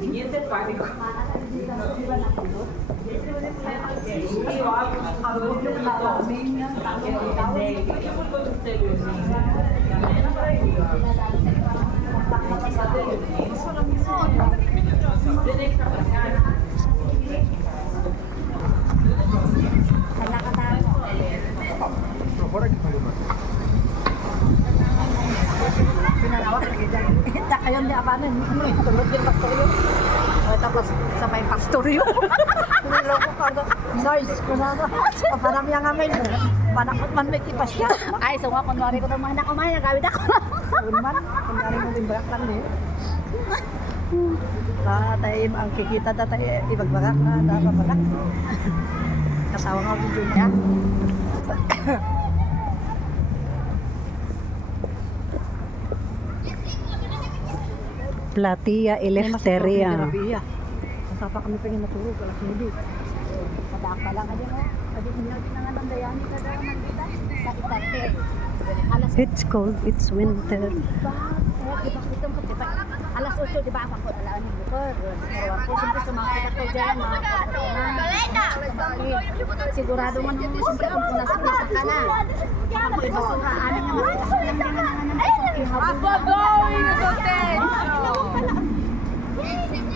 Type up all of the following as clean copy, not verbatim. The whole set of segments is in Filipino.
Niente panico. Ayun di apa na, tulog din pastoryo. Tapos sabay pastoryo. Niloko ka na. Nice ko na. Parang yung amin. Panakot man may tipas siya. Ay, so nga, kunwari ko naman ako, may nagawid ako. Unman, kunwari mo din barak lang eh. Tayo ang kikita na tayo, ibagbarak na, dapat barak. Kasawa nga video niya. Platia Eleftheria. Masapa kami pa yung natulog, alas hindi. Padaan pa lang, ayan o. Pwede hinag na nga ng dayani ka daw, nandita. Sa itate. Alas It's cold, it's winter. Alas 8, di ba? Ako po talaan ng motor. Pero ako, siyempre sumakit ako dyan. Mga kapatid. Sigurado man ako, siyempre kung punas-punasan ka na. Ako ibasura, anin naman. Kasi lang din naman ng isang ihaw. Ako going to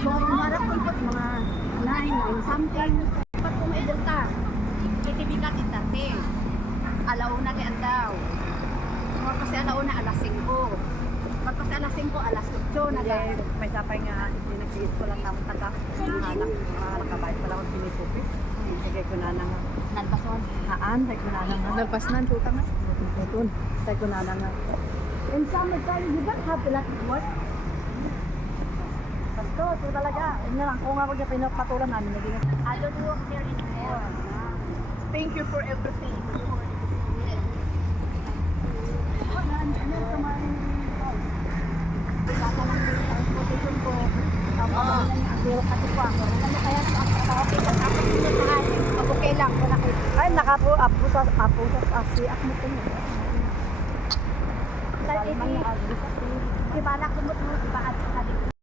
So, umarap ko po mga 9 something. Dapat kung may bulta, itibigat itate. Alauna kay andaw. Kasi alauna alas 5. Pagkas alas 5, alas 8 na Dahil may sapay nga, hindi nag-iit ko lang tamang taga. Nakakabayad pala akong sinipupit. Sige ko na nga. nagpason. Haan, say ko na nga. Nalpas na, tuta nga. Tutun, say ko na nga. In summer time, you don't have to let it work. Pasto, ito talaga. Yun lang, kung ako niya pinapatulan namin, naging I don't work there anymore. Thank you for everything. ay, nakapo, apo sa asi, akmo ko niya. Di ba na kumot mo, di ba